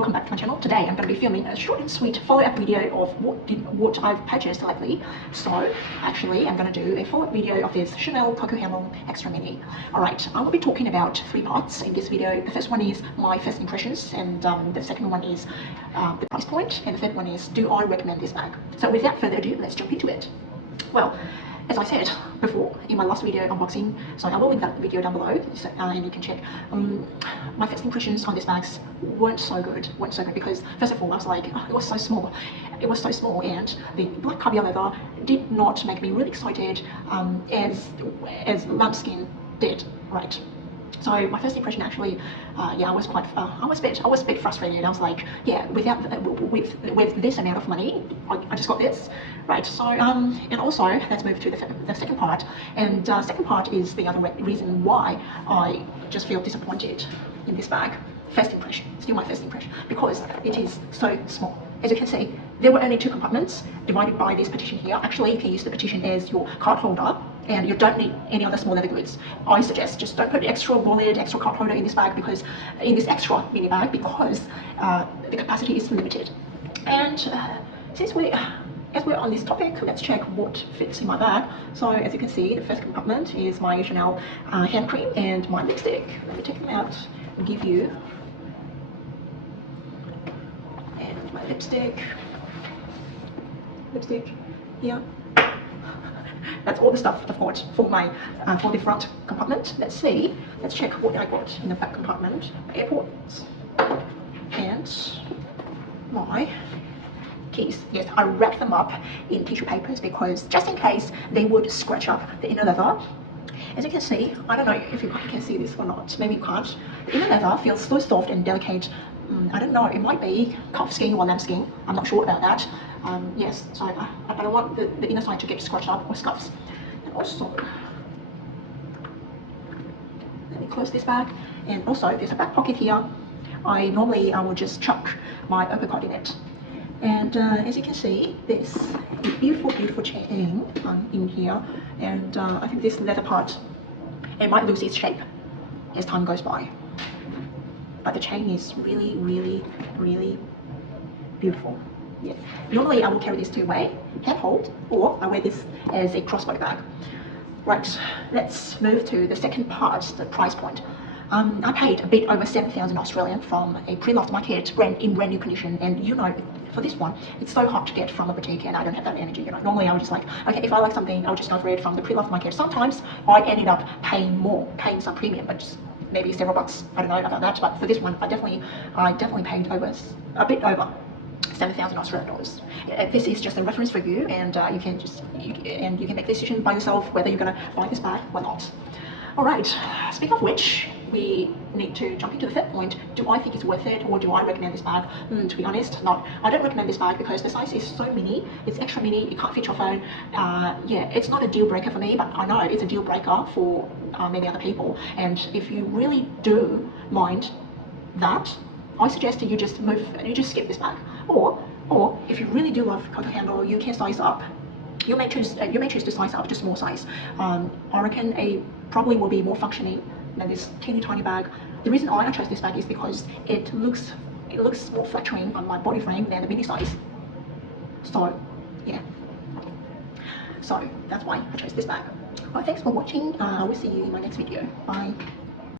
Welcome back to my channel. Today I'm going to be filming a short and sweet follow-up video of what I've purchased lately. So actually I'm going to do a follow-up video of this Chanel Coco Handle Extra Mini. Alright, I will be talking about 3 parts in this video. The first one is my first impressions, and the second one is the price point, and the third one is do I recommend this bag. So without further ado, let's jump into it. Well, as I said before in my last video unboxing, so I will link that video down below, so, and you can check. My first impressions on these bags weren't so good because first of all I was like, oh, it was so small, and the black caviar leather did not make me really excited as lambskin did, right? So my first impression actually, I was a bit frustrated. I was like, yeah, with this amount of money, I just got this, right? So and also let's move to the second part, and second part is the other reason why I just feel disappointed in this bag. First impression, still my first impression, because it is so small. As you can see, there were only 2 compartments divided by this partition here. Actually, you can use the partition as your card holder, and you don't need any other small leather goods. I suggest just don't put extra wallet, extra card holder in this bag, because in this extra mini bag, because the capacity is limited. And as we're on this topic, let's check what fits in my bag. So as you can see, the first compartment is my Chanel hand cream and my lipstick. Let me take them out and give you. And my lipstick here. That's all the stuff I've got for the front compartment. Let's check what I got in the back compartment. AirPods and my keys. Yes, I wrapped them up in tissue papers because just in case they would scratch up the inner leather. As you can see, I don't know if you can see this or not, maybe you can't. The inner leather feels so soft and delicate. I don't know, it might be calf skin or lamb skin, I'm not sure about that. Yes, so I don't want the inner side to get scratched up or scuffs. And also, let me close this bag. And also, there's a back pocket here. Normally I would just chuck my uppercut in it. And as you can see, there's a beautiful chain in here. And I think this leather part, it might lose its shape as time goes by. But the chain is really beautiful. Yeah. Normally I will carry this 2-way, handhold, or I wear this as a crossbody bag. Right, let's move to the second part, the price point. I paid a bit over 7,000 Australian from a pre-loved market in brand new condition, and you know, for this one, it's so hard to get from a boutique, and I don't have that energy. You know, normally I would just like, okay, if I like something, I'll just go for it from the pre-loved market. Sometimes I ended up paying some premium, but just maybe several bucks. I don't know about that, but for this one, I definitely paid a bit over 7,000 Australian dollars. This is just a reference for you, and you can make the decision by yourself whether you're gonna buy this bag or not. All right. Speaking of which, we need to jump into the third point. Do I think it's worth it, or do I recommend this bag? To be honest, no. I don't recommend this bag because the size is so mini. It's extra mini. It can't fit your phone. Yeah, it's not a deal breaker for me, but I know it's a deal breaker for many other people. And if you really do mind that, I suggest you just skip this bag. Or if you really do love Coco Handle, you can size up. You may choose to size up to small size. I reckon a probably will be more functioning than this teeny tiny bag. The reason I chose this bag is because it looks more flattering on my body frame than the mini size. So yeah. So that's why I chose this bag. Well, thanks for watching. I will see you in my next video. Bye.